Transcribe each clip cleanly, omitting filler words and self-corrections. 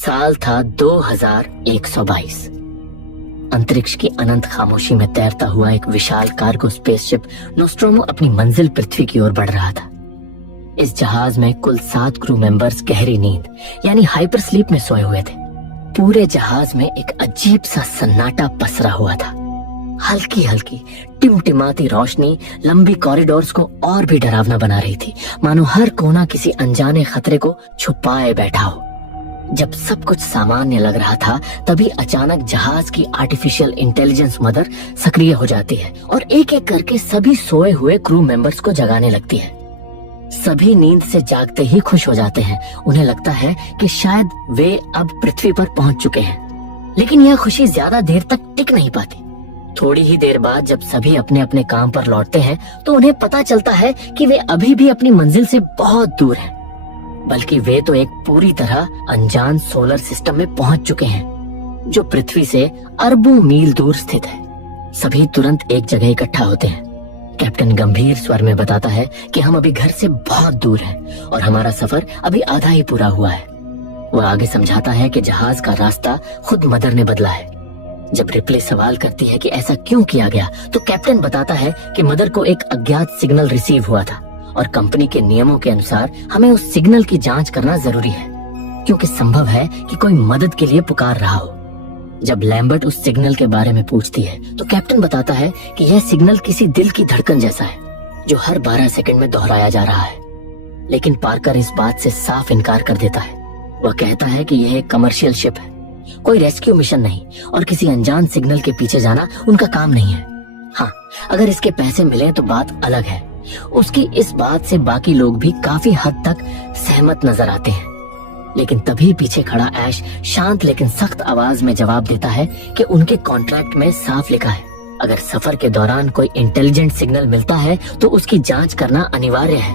साल था 2122। अंतरिक्ष की अनंत खामोशी में तैरता हुआ एक विशाल कार्गो स्पेसशिप नोस्ट्रोमो अपनी मंजिल पृथ्वी की ओर बढ़ रहा था। इस जहाज में कुल 7 क्रू मेंबर्स गहरी नींद यानी हाइपर स्लीप में सोए हुए थे। पूरे जहाज में एक अजीब सा सन्नाटा पसरा हुआ था। हल्की हल्की टिमटिमाती रोशनी लंबी कॉरिडोर्स को और भी डरावना बना रही थी, मानो हर कोना किसी अनजाने खतरे को छुपाए बैठा हो। जब सब कुछ सामान्य लग रहा था, तभी अचानक जहाज की आर्टिफिशियल इंटेलिजेंस मदर सक्रिय हो जाती है और एक एक करके सभी सोए हुए क्रू मेंबर्स को जगाने लगती है। सभी नींद से जागते ही खुश हो जाते हैं। उन्हें लगता है कि शायद वे अब पृथ्वी पर पहुंच चुके हैं, लेकिन यह खुशी ज्यादा देर तक टिक नहीं पाती। थोड़ी ही देर बाद जब सभी अपने अपने काम पर लौटते हैं, तो उन्हें पता चलता है कि वे अभी भी अपनी मंजिल से बहुत दूर हैं। बल्कि वे तो एक पूरी तरह अनजान सोलर सिस्टम में पहुंच चुके हैं, जो पृथ्वी से अरबों मील दूर स्थित है। सभी तुरंत एक जगह इकट्ठा होते हैं। कैप्टन गंभीर स्वर में बताता है कि हम अभी घर से बहुत दूर हैं और हमारा सफर अभी आधा ही पूरा हुआ है। वह आगे समझाता है कि जहाज का रास्ता खुद मदर ने बदला है। जब रिप्ले सवाल करती है कि ऐसा क्यों किया गया, तो कैप्टन बताता है कि मदर को एक अज्ञात सिग्नल रिसीव हुआ था और कंपनी के नियमों के अनुसार हमें उस सिग्नल की जांच करना जरूरी है, क्योंकि संभव है कि कोई मदद के लिए पुकार रहा हो। जब लैम्बर्ट उस सिग्नल के बारे में पूछती है, तो कैप्टन बताता है कि यह सिग्नल किसी दिल की धड़कन जैसा है, जो हर 12 सेकंड में दोहराया जा रहा है। लेकिन पार्कर इस बात से साफ इनकार कर देता है। वह कहता है कि यह एक कमर्शियल शिप है, कोई रेस्क्यू मिशन नहीं, और किसी अनजान सिग्नल के पीछे जाना उनका काम नहीं है। हाँ, अगर इसके पैसे मिले तो बात अलग है। उसकी इस बात से बाकी लोग भी काफी हद तक सहमत नजर आते हैं। लेकिन तभी पीछे खड़ा ऐश शांत लेकिन सख्त आवाज में जवाब देता है कि उनके कॉन्ट्रैक्ट में साफ लिखा है, अगर सफर के दौरान कोई इंटेलिजेंट सिग्नल मिलता है तो उसकी जांच करना अनिवार्य है,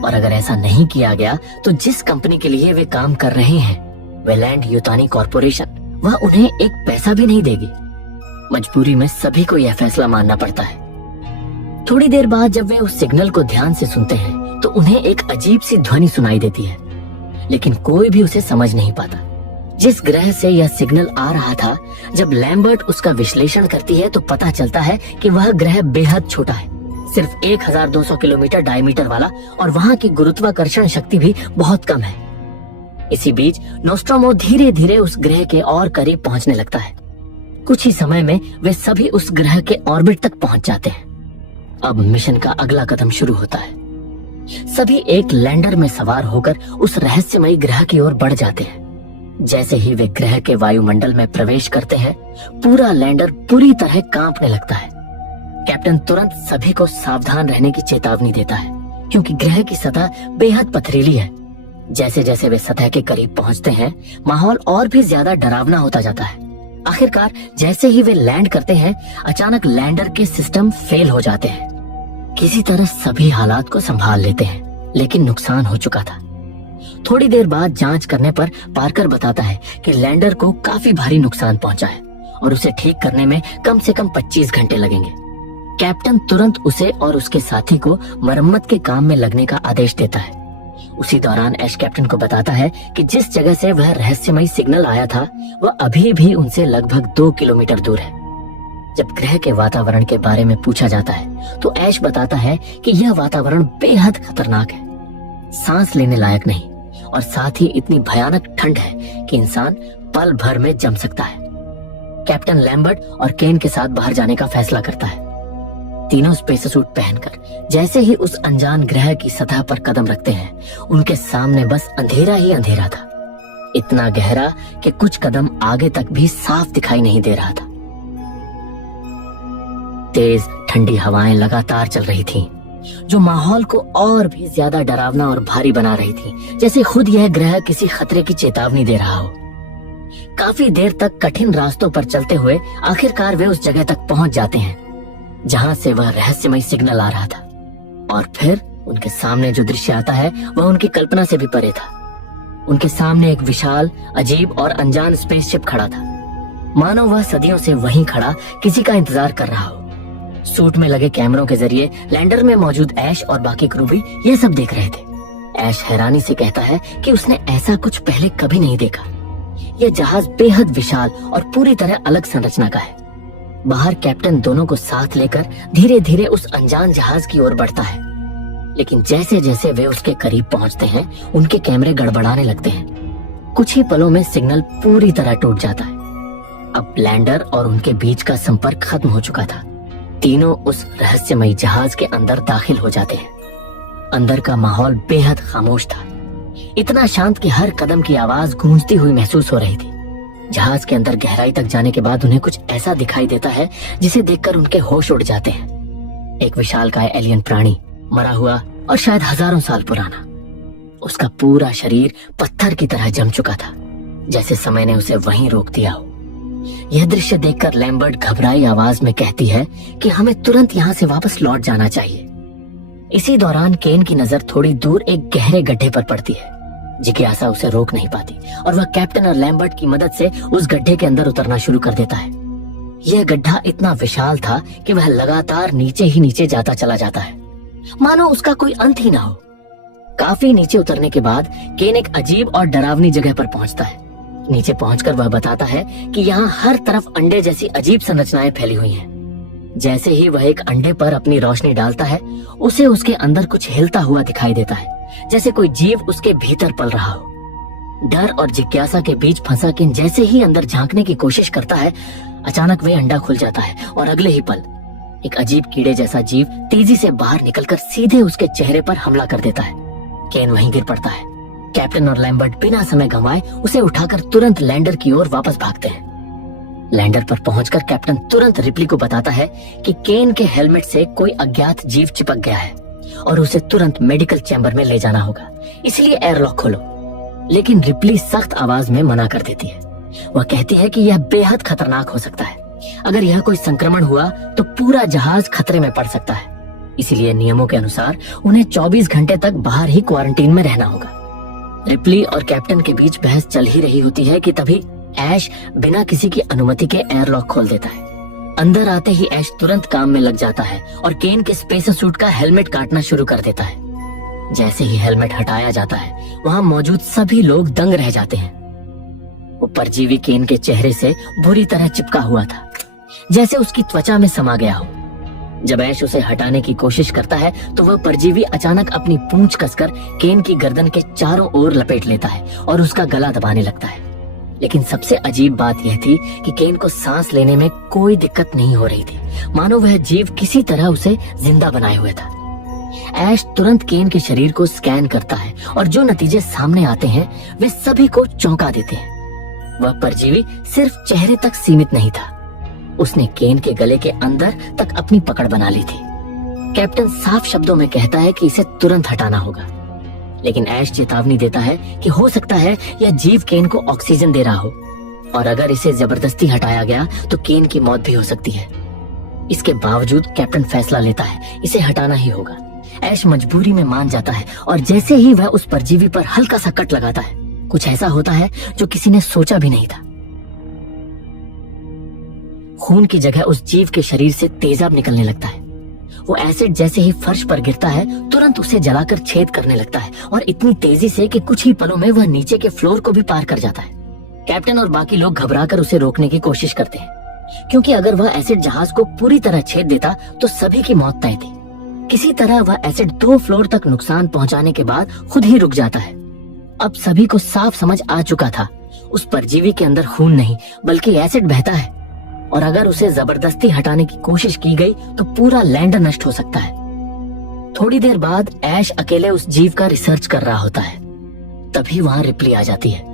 और अगर ऐसा नहीं किया गया तो जिस कंपनी के लिए वे काम कर रहे हैं, वेलैंड यूतानी कॉर्पोरेशन, वह उन्हें एक पैसा भी नहीं देगी। मजबूरी में सभी को यह फैसला मानना पड़ता है। थोड़ी देर बाद जब वे उस सिग्नल को ध्यान से सुनते हैं, तो उन्हें एक अजीब सी ध्वनि सुनाई देती है, लेकिन कोई भी उसे समझ नहीं पाता। जिस ग्रह से यह सिग्नल आ रहा था, जब लैम्बर्ट उसका विश्लेषण करती है तो पता चलता है कि वह ग्रह बेहद छोटा है, सिर्फ 1200 किलोमीटर डायमीटर वाला, और वहाँ की गुरुत्वाकर्षण शक्ति भी बहुत कम है। इसी बीच नोस्ट्रोमो धीरे धीरे उस ग्रह के और करीब पहुंचने लगता है। कुछ ही समय में वे सभी उस ग्रह के ऑर्बिट तक पहुंच जाते हैं। अब मिशन का अगला कदम शुरू होता है। सभी एक लैंडर में सवार होकर उस रहस्यमयी ग्रह की ओर बढ़ जाते हैं। जैसे ही वे ग्रह के वायुमंडल में प्रवेश करते हैं, पूरा लैंडर पूरी तरह कांपने लगता है। कैप्टन तुरंत सभी को सावधान रहने की चेतावनी देता है, क्योंकि ग्रह की सतह बेहद पथरीली है। जैसे जैसे वे सतह के करीब पहुंचते हैं, माहौल और भी ज्यादा डरावना होता जाता है। आखिरकार जैसे ही वे लैंड करते हैं, अचानक लैंडर के सिस्टम फेल हो जाते हैं। किसी तरह सभी हालात को संभाल लेते हैं, लेकिन नुकसान हो चुका था। थोड़ी देर बाद जांच करने पर पार्कर बताता है कि लैंडर को काफी भारी नुकसान पहुंचा है और उसे ठीक करने में कम से कम 25 घंटे लगेंगे। कैप्टन तुरंत उसे और उसके साथी को मरम्मत के काम में लगने का आदेश देता है। उसी दौरान ऐश कैप्टन को बताता है कि जिस जगह से वह रहस्यमयी सिग्नल आया था, वह अभी भी उनसे लगभग 2 किलोमीटर दूर है। जब ग्रह के वातावरण के बारे में पूछा जाता है, तो ऐश बताता है कि यह वातावरण बेहद खतरनाक है, सांस लेने लायक नहीं, और साथ ही इतनी भयानक ठंड है कि इंसान पल भर में जम सकता है। कैप्टन लैम्बर्ट और केन के साथ बाहर जाने का फैसला करता है। तीनों स्पेस सूट पहनकर जैसे ही उस अनजान ग्रह की सतह पर कदम रखते हैं, उनके सामने बस अंधेरा ही अंधेरा था, इतना गहरा कि कुछ कदम आगे तक भी साफ दिखाई नहीं दे रहा था। तेज ठंडी हवाएं लगातार चल रही थीं, जो माहौल को और भी ज्यादा डरावना और भारी बना रही थी, जैसे खुद यह ग्रह किसी खतरे की चेतावनी दे रहा हो। काफी देर तक कठिन रास्तों पर चलते हुए आखिरकार वे उस जगह तक पहुंच जाते हैं जहां से वह रहस्यमयी सिग्नल आ रहा था, और फिर उनके सामने जो दृश्य आता है वह उनकी कल्पना से भी परे था। उनके सामने एक विशाल, अजीब और अनजान स्पेसशिप खड़ा था, मानो वह सदियों से वहीं खड़ा किसी का इंतजार कर रहा हो। सूट में लगे कैमरों के जरिए लैंडर में मौजूद ऐश और बाकी क्रू भी यह सब देख रहे थे। ऐश हैरानी से कहता है कि उसने ऐसा कुछ पहले कभी नहीं देखा। यह जहाज बेहद विशाल और पूरी तरह अलग संरचना का है। बाहर कैप्टन दोनों को साथ लेकर धीरे धीरे उस अनजान जहाज की ओर बढ़ता है, लेकिन जैसे जैसे वे उसके करीब पहुंचते हैं उनके कैमरे गड़बड़ाने लगते हैं। कुछ ही पलों में सिग्नल पूरी तरह टूट जाता है। अब लैंडर और उनके बीच का संपर्क खत्म हो चुका था। तीनों उस रहस्यमयी जहाज के अंदर दाखिल हो जाते हैं। अंदर का माहौल बेहद खामोश था, इतना शांत कि हर कदम की आवाज गूंजती हुई महसूस हो रही थी। जहाज के अंदर गहराई तक जाने के बाद उन्हें कुछ ऐसा दिखाई देता है जिसे देखकर उनके होश उड़ जाते हैं। एक विशालकाय एलियन प्राणी, मरा हुआ और शायद हजारों साल पुराना। उसका पूरा शरीर पत्थर की तरह जम चुका था, जैसे समय ने उसे वहीं रोक दिया हो। यह दृश्य देखकर लैम्बर्ट घबराई आवाज में कहती है कि हमें तुरंत यहाँ से वापस लौट जाना चाहिए। इसी दौरान केन की नजर थोड़ी दूर एक गहरे गड्ढे पर पड़ती है। जिज्ञासा उसे रोक नहीं पाती और वह कैप्टन और लैम्बर्ट की मदद से उस गड्ढे के अंदर उतरना शुरू कर देता है। यह गड्ढा इतना विशाल था कि वह लगातार नीचे ही नीचे जाता चला जाता है, मानो उसका कोई अंत ही ना हो। काफी नीचे उतरने के बाद केन एक अजीब और डरावनी जगह पर पहुंचता है। नीचे पहुंचकर वह बताता है कि यहाँ हर तरफ अंडे जैसी अजीब संरचनाएं फैली हुई हैं। जैसे ही वह एक अंडे पर अपनी रोशनी डालता है, उसे उसके अंदर कुछ हिलता हुआ दिखाई देता है, जैसे कोई जीव उसके भीतर पल रहा हो। डर और जिज्ञासा के बीच फंसा केन जैसे ही अंदर झांकने की कोशिश करता है, अचानक वह अंडा खुल जाता है और अगले ही पल एक अजीब कीड़े जैसा जीव तेजी से बाहर निकलकर सीधे उसके चेहरे पर हमला कर देता है। केन वहीं गिर पड़ता है। कैप्टन और लैम्बर्ट बिना समय गंवाए उसे उठाकर तुरंत लैंडर की ओर वापस भागते हैं। लैंडर पर पहुंचकर कैप्टन तुरंत रिप्ली को बताता है कि केन के हेलमेट से कोई अज्ञात जीव चिपक गया है और उसे तुरंत मेडिकल चैम्बर में ले जाना होगा, इसलिए एयरलॉक खोलो। लेकिन रिप्ली सख्त आवाज में मना कर देती है। वह कहती है कि यह बेहद खतरनाक हो सकता है। अगर यह कोई संक्रमण हुआ तो पूरा जहाज खतरे में पड़ सकता है, इसीलिए नियमों के अनुसार उन्हें 24 घंटे तक बाहर ही क्वारंटीन में रहना होगा। रिप्ली और कैप्टन के बीच बहस चल ही रही होती है कि तभी ऐश बिना किसी की अनुमति के एयरलॉक खोल देता है। अंदर आते ही ऐश तुरंत काम में लग जाता है और केन के स्पेसर सूट का हेलमेट काटना शुरू कर देता है। जैसे ही हेलमेट हटाया जाता है, वहाँ मौजूद सभी लोग दंग रह जाते हैं। वो परजीवी केन के चेहरे से बुरी तरह चिपका हुआ था, जैसे उसकी त्वचा में समा गया हो। जब ऐश उसे हटाने की कोशिश करता है तो वह परजीवी अचानक अपनी पूंछ कसकर केन की गर्दन के चारों ओर लपेट लेता है और उसका गला दबाने लगता है। लेकिन सबसे अजीब बात यह थी कि केन को सांस लेने में कोई दिक्कत नहीं हो रही थी, मानो वह जीव किसी तरह उसे जिंदा बनाए हुए था। ऐश तुरंत केन के शरीर को स्कैन करता है और जो नतीजे सामने आते हैं वे सभी को चौंका देते हैं। वह परजीवी सिर्फ चेहरे तक सीमित नहीं था, उसने केन के गले के अंदर तक अपनी पकड़ बना ली थी। कैप्टन साफ शब्दों में कहता है कि इसे तुरंत हटाना होगा, लेकिन ऐश चेतावनी देता है कि हो सकता है यह जीव केन को ऑक्सीजन दे रहा हो और अगर इसे जबरदस्ती हटाया गया तो केन की मौत भी हो सकती है। इसके बावजूद कैप्टन फैसला लेता है इसे हटाना ही होगा। ऐश मजबूरी में मान जाता है और जैसे ही वह उस परजीवी पर हल्का सा कट लगाता है, कुछ ऐसा होता है जो किसी ने सोचा भी नहीं था। खून की जगह उस जीव के शरीर से तेजाब निकलने लगता है। वो एसिड जैसे ही फर्श पर गिरता है तुरंत उसे जलाकर छेद करने लगता है और इतनी तेजी से कि कुछ ही पलों में वह नीचे के फ्लोर को भी पार कर जाता है। कैप्टन और बाकी लोग घबराकर उसे रोकने की कोशिश करते हैं, क्योंकि अगर वह एसिड जहाज को पूरी तरह छेद देता तो सभी की मौत तय थी। किसी तरह वह एसिड 2 फ्लोर तक नुकसान पहुंचाने के बाद खुद ही रुक जाता है। अब सभी को साफ समझ आ चुका था, उस परजीवी के अंदर खून नहीं बल्कि एसिड बहता है और अगर उसे जबरदस्ती हटाने की कोशिश की गई तो पूरा लैंडर नष्ट हो सकता है। थोड़ी देर बाद ऐश अकेले उस जीव का रिसर्च कर रहा होता है। तभी वहाँ रिप्ली आ जाती है।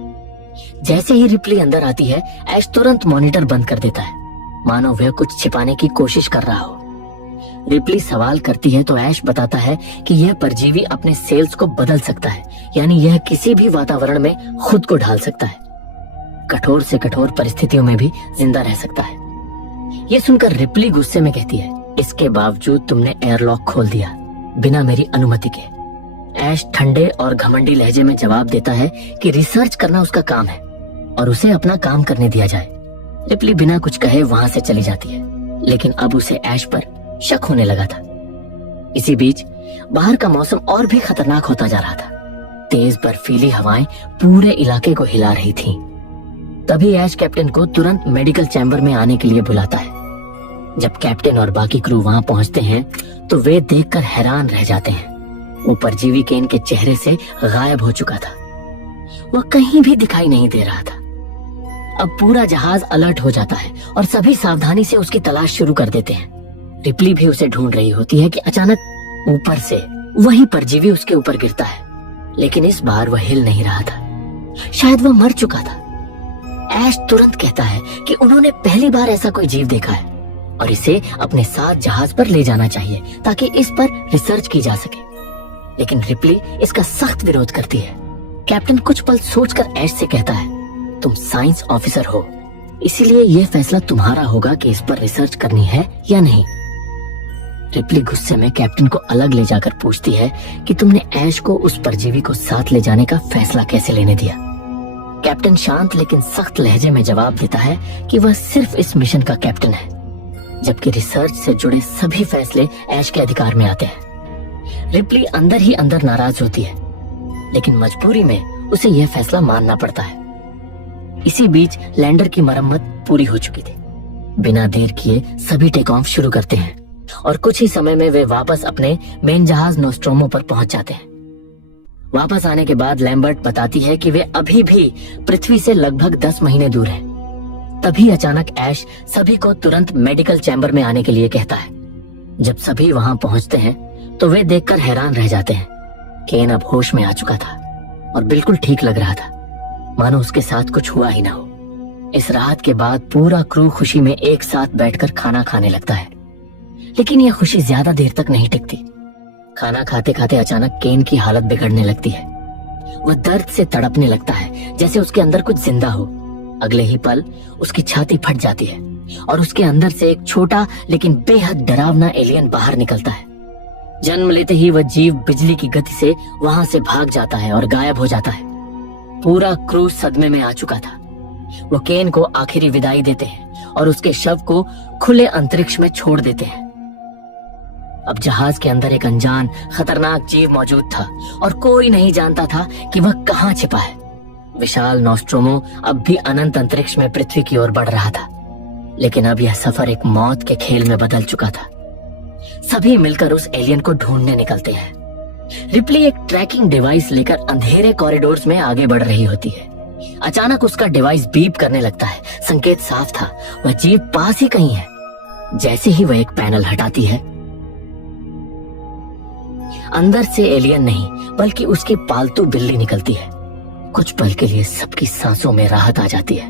जैसे ही रिप्ली अंदर आती है, ऐश तुरंत मॉनिटर बंद कर देता है, मानो वह कुछ छिपाने की कोशिश कर रहा हो। रिप्ली सवाल करती है तो ऐश बताता है कि यह परजीवी अपने सेल्स को बदल सकता है, यानी यह किसी भी वातावरण में खुद को ढाल सकता है, कठोर से कठोर परिस्थितियों में भी जिंदा रह सकता है। यह सुनकर रिप्ली गुस्से में कहती है, इसके बावजूद तुमने एयरलॉक खोल दिया बिना मेरी अनुमति के। ऐश ठंडे और घमंडी लहजे में जवाब देता है कि रिसर्च करना उसका काम है और उसे अपना काम करने दिया जाए। रिप्ली बिना कुछ कहे वहां से चली जाती है, लेकिन अब उसे ऐश पर शक होने लगा था। इसी बीच बाहर का मौसम और भी खतरनाक होता जा रहा था। तेज बर्फीली हवाएं पूरे इलाके को हिला रही थीं। तभी ऐश कैप्टन को तुरंत मेडिकल चैम्बर में आने के लिए बुलाता है। जब कैप्टन और बाकी क्रू वहां पहुंचते हैं तो वे देखकर हैरान रह जाते हैं। वो परजीवी केन के चेहरे से गायब हो चुका था। वह कहीं भी दिखाई नहीं दे रहा था। अब पूरा जहाज अलर्ट हो जाता है और सभी सावधानी से उसकी तलाश शुरू कर देते हैं। रिप्ली भी उसे ढूंढ रही होती है कि अचानक ऊपर से वही परजीवी उसके ऊपर गिरता है, लेकिन इस बार वह हिल नहीं रहा था। शायद वह मर चुका था। ऐश तुरंत कहता है कि उन्होंने पहली बार ऐसा कोई जीव देखा है और इसे अपने साथ जहाज पर ले जाना चाहिए ताकि इस पर रिसर्च की जा सके, लेकिन रिप्ली इसका सख्त विरोध करती है। कैप्टन कुछ पल सोचकर ऐश से कहता है, तुम साइंस ऑफिसर हो, इसीलिए यह फैसला तुम्हारा होगा कि इस पर रिसर्च करनी है या नहीं। रिप्ली गुस्से में कैप्टन को अलग ले जाकर पूछती है कि तुमने ऐश को उस परजीवी को साथ ले जाने का फैसला कैसे लेने दिया। कैप्टन शांत लेकिन सख्त लहजे में जवाब देता है कि वह सिर्फ इस मिशन का कैप्टन है, जबकि रिसर्च से जुड़े सभी फैसले ऐश के अधिकार में आते हैं। रिप्ली अंदर ही अंदर नाराज होती है, लेकिन मजबूरी में उसे यह फैसला मानना पड़ता है। इसी बीच लैंडर की मरम्मत पूरी हो चुकी थी। बिना देर किए सभी टेक ऑफ शुरू करते हैं और कुछ ही समय में वे वापस अपने मेन जहाज नोस्ट्रोमो पर पहुंच जाते हैं। वापस आने के बाद लैम्बर्ट बताती है कि वे अभी भी पृथ्वी से लगभग 10 महीने दूर हैं। तभी अचानक ऐश सभी को तुरंत मेडिकल चैम्बर में आने के लिए कहता है। जब सभी वहां पहुंचते हैं तो वे देखकर हैरान रह जाते हैं। केन अब होश में आ चुका था और बिल्कुल ठीक लग रहा था, मानो उसके साथ कुछ हुआ ही ना हो। इस रात के बाद पूरा क्रू खुशी में एक साथ बैठकर खाना खाने लगता है, लेकिन यह खुशी ज्यादा देर तक नहीं टिकती। खाना खाते खाते अचानक केन की हालत बिगड़ने लगती है। वह दर्द से तड़पने लगता है, जैसे उसके अंदर कुछ जिंदा हो। अगले ही पल उसकी छाती फट जाती है और उसके अंदर से एक छोटा लेकिन बेहद डरावना एलियन बाहर निकलता है। जन्म लेते ही वह जीव बिजली की गति से वहां से भाग जाता है और गायब हो जाता है। पूरा क्रू सदमे में आ चुका था। वो केन को आखिरी विदाई देते हैं और उसके शव को खुले अंतरिक्ष में छोड़ देते हैं। अब जहाज के अंदर एक अनजान खतरनाक जीव मौजूद था और कोई नहीं जानता था कि वह कहां छिपा है। विशाल नोस्ट्रोमो अब भी अनंत अंतरिक्ष में पृथ्वी की ओर बढ़ रहा था, लेकिन अब यह सफर एक मौत के खेल में बदल चुका था। सभी मिलकर उस एलियन को ढूंढने निकलते हैं। रिप्ली एक ट्रैकिंग डिवाइस लेकर अंधेरे कॉरिडोर्स में आगे बढ़ रही होती है। अचानक उसका डिवाइस बीप करने लगता है। संकेत साफ था, वह जीव पास ही कहीं है। जैसे ही वह एक पैनल हटाती है, अंदर से एलियन नहीं बल्कि उसकी पालतू बिल्ली निकलती है। कुछ पल के लिए सबकी सांसों में राहत आ जाती है।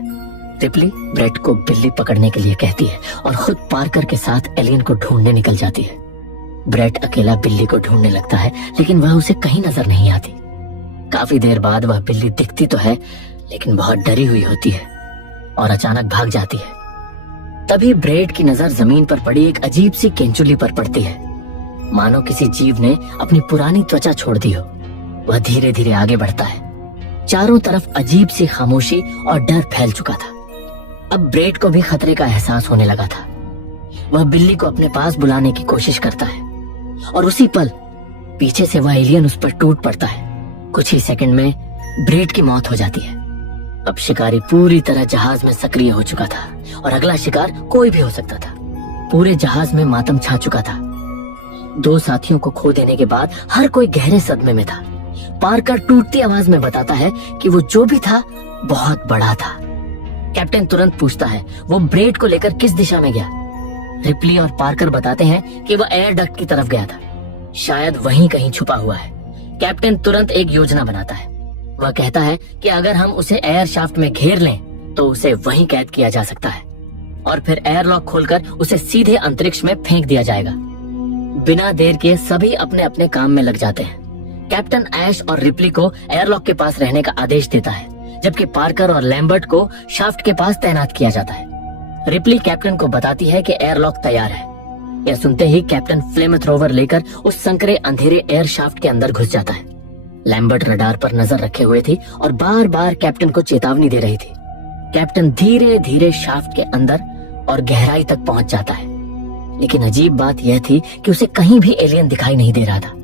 रिप्ली ब्रेट को बिल्ली पकड़ने के लिए कहती है और खुद पार्कर के साथ एलियन को ढूंढने निकल जाती है। ब्रेट अकेला बिल्ली को ढूंढने लगता है, लेकिन वह उसे कहीं नजर नहीं आती। काफी देर बाद वह बिल्ली दिखती तो है, लेकिन बहुत डरी हुई होती है और अचानक भाग जाती है। तभी ब्रेट की नजर जमीन पर पड़ी एक अजीब सी केंचुली पर पड़ती है, मानो किसी जीव ने अपनी पुरानी त्वचा छोड़ दी हो। वह धीरे धीरे आगे बढ़ता है। चारों तरफ अजीब सी खामोशी और डर फैल चुका था। अब ब्रेट को भी खतरे का एहसास होने लगा था। वह बिल्ली को अपने पास बुलाने की कोशिश करता है और उसी पल पीछे से वह एलियन उस पर टूट पड़ता है। कुछ ही सेकंड में ब्रेट की मौत हो जाती है। अब शिकारी पूरी तरह जहाज में सक्रिय हो चुका था और अगला शिकार कोई भी हो सकता था। पूरे जहाज में मातम छा चुका था। 2 साथियों को खो देने के बाद हर कोई गहरे सदमे में था। पार्कर टूटती आवाज में बताता है कि वो जो भी था बहुत बड़ा था। कैप्टन तुरंत पूछता है वो ब्रेट को लेकर किस दिशा में गया। रिप्ली और पार्कर बताते हैं कि वह एयर डक्ट की तरफ गया था, शायद वहीं कहीं छुपा हुआ है। कैप्टन तुरंत एक योजना बनाता है। वह कहता है कि अगर हम उसे एयर शाफ्ट में घेर लें तो उसे वहीं कैद किया जा सकता है और फिर एयरलॉक खोलकर उसे सीधे अंतरिक्ष में फेंक दिया जाएगा। बिना देर किए सभी अपने अपने काम में लग जाते हैं। कैप्टन ऐश और रिप्ली को एयरलॉक के पास रहने का आदेश देता है, जबकि पार्कर और लैम्बर्ट को शाफ्ट के पास तैनात किया जाता है। रिप्ली कैप्टन को बताती है कि एयरलॉक तैयार है। यह सुनते ही कैप्टन फ्लेम थ्रोवर लेकर उस संकरे अंधेरे एयर शाफ्ट के अंदर घुस जाता है। लैम्बर्ट रडार पर नजर रखे हुए थी और बार बार कैप्टन को चेतावनी दे रही थी। कैप्टन धीरे धीरे शाफ्ट के अंदर और गहराई तक पहुंच जाता है, लेकिन अजीब बात यह थी कि उसे कहीं भी एलियन दिखाई नहीं दे रहा था।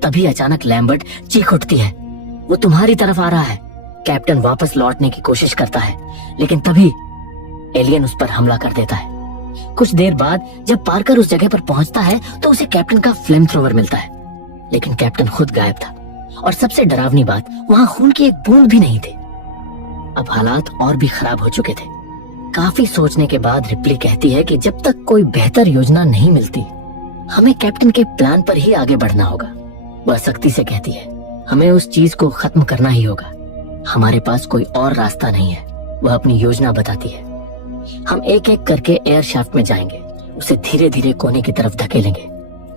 तभी अचानक लैम्बर्ट चीख उठती है, वो तुम्हारी तरफ आ रहा है। कैप्टन वापस लौटने की कोशिश करता है, लेकिन तभी एलियन उस पर हमला कर देता है। कुछ देर बाद जब पार्कर उस जगह पर पहुंचता है तो उसे कैप्टन का फ्लेम थ्रोवर मिलता है, लेकिन कैप्टन खुद गायब था और सबसे डरावनी बात, वहां खून की एक बूंद भी नहीं थी। अब हालात और भी खराब हो चुके थे। काफी सोचने के बाद रिप्ली कहती है कि जब तक कोई बेहतर योजना नहीं मिलती, हमें कैप्टन के प्लान पर ही आगे बढ़ना होगा। वह सख्ती से कहती है, हमें उस चीज को खत्म करना ही होगा, हमारे पास कोई और रास्ता नहीं है। वह अपनी योजना बताती है, हम एक एक करके एयर शाफ्ट में जाएंगे, उसे धीरे धीरे कोने की तरफ धकेलेंगे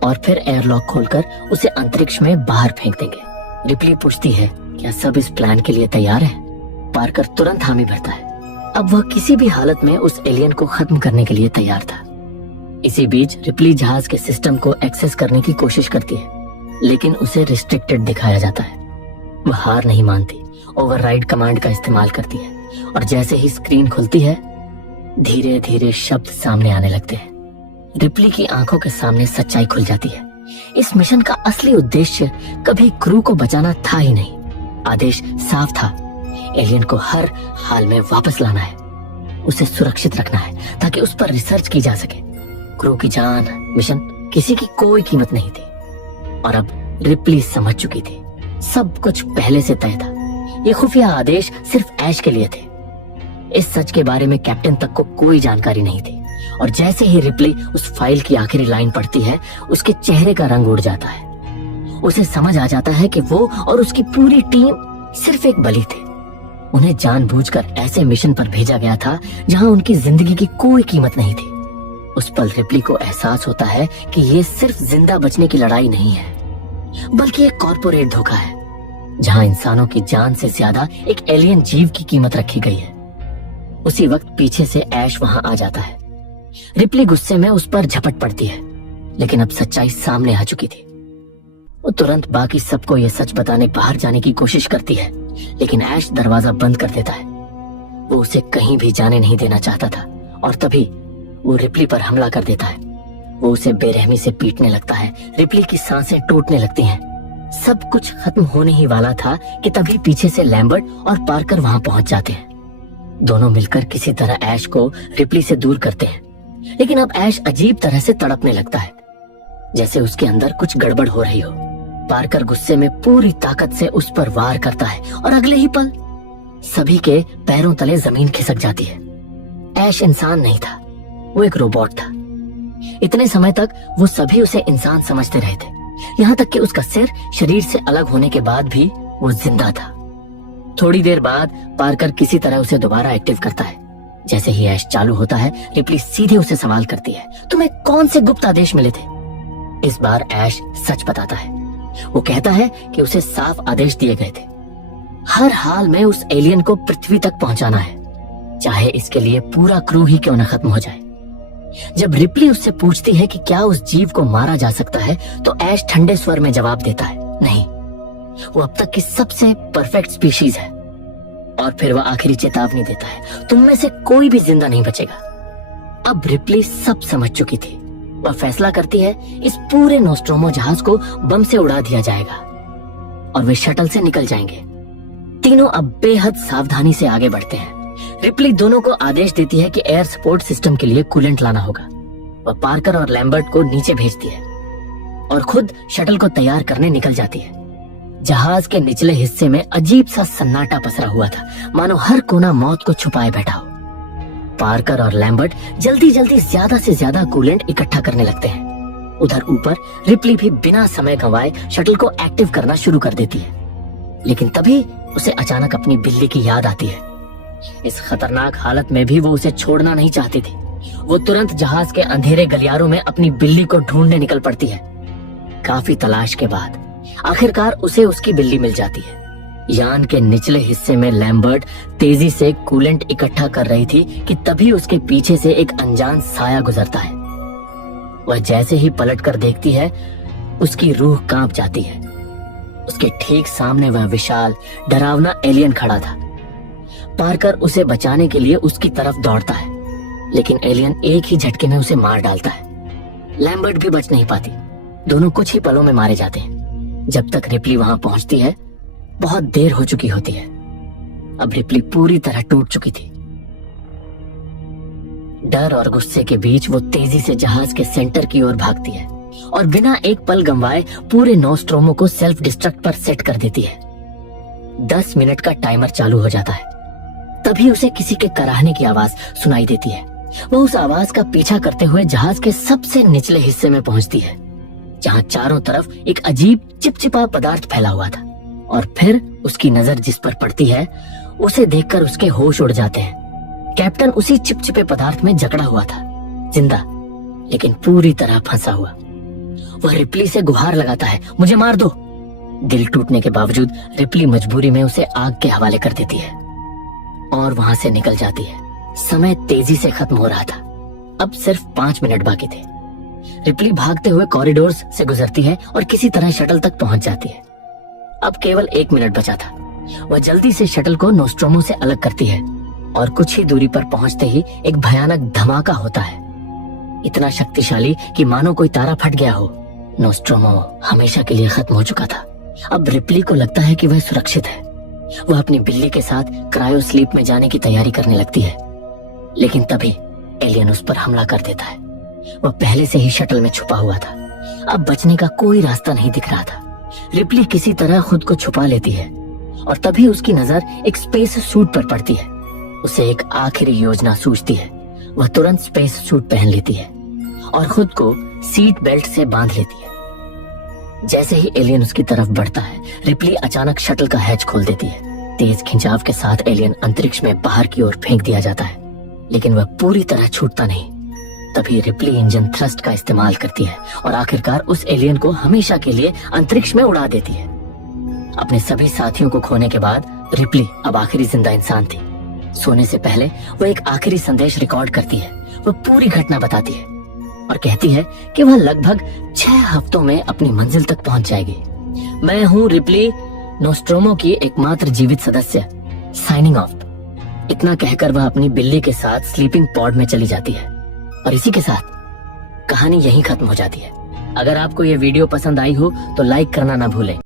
और फिर एयरलॉक खोलकर उसे अंतरिक्ष में बाहर फेंक देंगे। रिप्ली पूछती है, क्या सब इस प्लान के लिए तैयार है? पार्कर तुरंत हामी भरता है। अब वह किसी भी हालत में उस एलियन को खत्म करने के लिए तैयार था। इसी बीच रिप्ली जहाज के सिस्टम को एक्सेस करने की कोशिश करती है, लेकिन उसे रिस्ट्रिक्टेड दिखाया जाता है। वह हार नहीं मानती, ओवरराइड कमांड का इस्तेमाल करती है और जैसे ही स्क्रीन खुलती है, धीरे धीरे शब्द सामने आने लगते हैं। रिप्ली की आंखों के सामने सच्चाई खुल जाती है। इस मिशन का असली उद्देश्य कभी क्रू को बचाना था ही नहीं। आदेश साफ था, एलियन को हर हाल में वापस लाना है, उसे सुरक्षित रखना है ताकि उस पर रिसर्च की जा सके। क्रू की जान, मिशन, किसी की कोई कीमत नहीं थी। और अब रिप्ली समझ चुकी थी, सब कुछ पहले से तय था। ये खुफिया आदेश सिर्फ ऐश के लिए थे। इस सच के बारे में कैप्टन तक को कोई जानकारी नहीं थी और जैसे ही रिप्ली उस फाइल की आखिरी लाइन पढ़ती है, उसके चेहरे का रंग उड़ जाता है। उसे समझ आ जाता है कि वो और उसकी पूरी टीम सिर्फ एक बलि थे। उन्हें जानबूझकर ऐसे मिशन पर भेजा गया था जहां उनकी जिंदगी की कोई कीमत नहीं थी। उस पल रिप्ली को एहसास होता है कि ये सिर्फ जिंदा बचने की लड़ाई नहीं है, बल्कि एक कॉर्पोरेट धोखा है जहां इंसानों की जान से ज्यादा एक एलियन जीव की कीमत रखी गई है। उसी वक्त पीछे से ऐश वहां आ जाता है। रिप्ली गुस्से में उस पर झपट पड़ती है, लेकिन अब सच्चाई सामने आ चुकी थी। वो तुरंत बाकी सबको ये सच बताने बाहर जाने की कोशिश करती है, लेकिन ऐश दरवाजा बंद कर देता है। वो उसे कहीं भी जाने नहीं देना चाहता था और तभी वो रिप्ली पर हमला कर देता है। वो उसे बेरहमी से पीटने लगता है। रिप्ली की सांसें टूटने लगती हैं। सब कुछ खत्म होने ही वाला था कि तभी पीछे से लैम्बर्ट और पार्कर वहां पहुंच जाते हैं। दोनों मिलकर किसी तरह ऐश को रिप्ली से दूर करते हैं, लेकिन अब ऐश अजीब तरह से तड़पने लगता है, जैसे उसके अंदर कुछ गड़बड़ हो रही हो। पार्कर गुस्से में पूरी ताकत से उस पर वार करता है और अगले ही पल सभी के पैरों तले जमीन खिसक जाती है। ऐश इंसान नहीं था, वो एक रोबोट था। इतने समय तक वो सभी उसे इंसान समझते रहे थे, यहाँ तक कि उसका सिर शरीर से अलग होने के बाद भी वो जिंदा था। थोड़ी देर बाद पार्कर किसी तरह उसे दोबारा एक्टिव करता है। जैसे ही ऐश चालू होता है, रिप्ली सीधे उसे सवाल करती है, तुम्हें कौन से गुप्त आदेश मिले थे? इस बार ऐश सच बताता है। वो कहता है कि उसे साफ आदेश दिए गए थे, हर हाल में उस एलियन को पृथ्वी तक पहुंचाना है, चाहे इसके लिए पूरा क्रू ही क्यों न खत्म हो जाए। जब रिप्ली उससे पूछती है कि क्या उस जीव को मारा जा सकता है, तो ऐश ठंडे स्वर में जवाब देता है, नहीं, वो अब तक की सबसे परफेक्ट स्पीशीज है। और फिर वह आखिरी चेतावनी देता है, तुम में से कोई भी जिंदा नहीं बचेगा। अब रिप्ली सब समझ चुकी थी। वह फैसला करती है, इस पूरे नोस्ट्रोमो जहाज को बम से उड़ा दिया जाएगा और वे शटल से निकल जाएंगे। तीनों अब बेहद सावधानी से आगे बढ़ते हैं। रिप्ली दोनों को आदेश देती है कि एयर सपोर्ट सिस्टम के लिए कूलेंट लाना होगा। वह पार्कर और लैम्बर्ट को नीचे भेजती है और खुद शटल को तैयार करने निकल जाती है। जहाज के निचले हिस्से में अजीब सा सन्नाटा पसरा हुआ था, मानो हर कोना मौत को छुपाए बैठा हो। पार्कर और लैम्बर्ट जल्दी जल्दी ज्यादा से ज्यादा कूलेंट इकट्ठा करने लगते हैं। उधर ऊपर रिप्ली भी बिना समय गंवाए शटल को एक्टिव करना शुरू कर देती है, लेकिन तभी उसे अचानक अपनी बिल्ली की याद आती है। इस खतरनाक हालत में भी वो उसे छोड़ना नहीं चाहती थी। वो तुरंत जहाज के अंधेरे गलियारों में अपनी बिल्ली को ढूंढने निकल पड़ती है। काफी तलाश के बाद आखिरकार उसे उसकी बिल्ली मिल जाती है। यान के निचले हिस्से में लैम्बर्ट तेजी से कूलेंट इकट्ठा कर रही थी कि तभी उसके पीछे से एक अनजान साया गुजरता है। वह जैसे ही पलटकर देखती है, उसकी रूह कांप जाती है। उसके ठीक सामने वह विशाल डरावना एलियन खड़ा था। पार्कर उसे बचाने के लिए उसकी तरफ दौड़ता है, लेकिन एलियन एक ही झटके में उसे मार डालता है। लैम्बर्ट भी बच नहीं पाती। दोनों कुछ ही पलों में मारे जाते हैं। जब तक रिप्ली वहां पहुंचती है, बहुत देर हो चुकी होती है। अब रिप्ली पूरी तरह टूट चुकी थी। डर और गुस्से के बीच वो तेजी से जहाज के सेंटर की ओर भागती है और बिना एक पल गंवाए पूरे नोस्ट्रोमो को सेल्फ डिस्ट्रक्ट पर सेट कर देती है। 10 मिनट का टाइमर चालू हो जाता है। तभी उसे किसी के कराहने की आवाज सुनाई देती है। वो उस आवाज का पीछा करते हुए जहाज के सबसे निचले हिस्से में पहुंचती है, जहां चारों तरफ एक अजीब चिपचिपा पदार्थ फैला हुआ था। और फिर उसकी नजर जिस पर पड़ती है उसे देखकर उसके होश उड़ जाते हैं। कैप्टन उसी चिपचिपे पदार्थ में जकड़ा हुआ था, जिंदा लेकिन पूरी तरह फंसा हुआ। वह रिप्ली से गुहार लगाता है, मुझे मार दो। दिल टूटने के बावजूद रिप्ली मजबूरी में उसे आग के हवाले कर देती है और वहां से निकल जाती है। समय तेजी से खत्म हो रहा था। अब सिर्फ 5 मिनट बाकी थे। रिप्ली भागते हुए कॉरिडोर्स से गुजरती है और किसी तरह शटल तक पहुंच जाती है। अब केवल 1 मिनट बचा था। वह जल्दी से शटल को नोस्ट्रोमो से अलग करती है और कुछ ही दूरी पर पहुंचते ही एक भयानक धमाका होता है, इतना शक्तिशाली कि मानो कोई तारा फट गया हो। नोस्ट्रोमो हमेशा के लिए खत्म हो चुका था। अब रिप्ली को लगता है कि वह सुरक्षित है। वह अपनी बिल्ली के साथ क्रायो स्लीप में जाने की तैयारी करने लगती है, लेकिन तभी एलियन उस पर हमला कर देता है। वह पहले से ही शटल में छुपा हुआ था। अब बचने का कोई रास्ता नहीं दिख रहा था। रिप्ली किसी तरह खुद को छुपा लेती है और तभी उसकी नजर एक स्पेस सूट पर पड़ती है। उसे एक आखिरी योजना सूझती है। वह तुरंत स्पेस सूट पहन लेती है और खुद को सीट बेल्ट से बांध लेती है। जैसे ही एलियन उसकी तरफ बढ़ता है, रिप्ली अचानक शटल का हैच खोल देती है। तेज खिंचाव के साथ एलियन अंतरिक्ष में बाहर की ओर फेंक दिया जाता है, लेकिन वह पूरी तरह छूटता नहीं। तभी रिप्ली इंजन थ्रस्ट का इस्तेमाल करती है और आखिरकार उस एलियन को हमेशा के लिए अंतरिक्ष में उड़ा देती है। अपने सभी साथियों को खोने के बाद रिप्ली अब आखिरी जिंदा इंसान थी। सोने से पहले वो एक आखिरी संदेश रिकॉर्ड करती है। वो पूरी घटना बताती है और कहती है कि वह लगभग 6 हफ्तों में अपनी मंजिल तक पहुंच जाएगी। मैं हूँ रिप्ली, नोस्ट्रोमो की एकमात्र जीवित सदस्य, साइनिंग ऑफ। इतना कहकर वह अपनी बिल्ली के साथ स्लीपिंग पॉड में चली जाती है और इसी के साथ कहानी यहीं खत्म हो जाती है। अगर आपको ये वीडियो पसंद आई हो तो लाइक करना ना भूलें।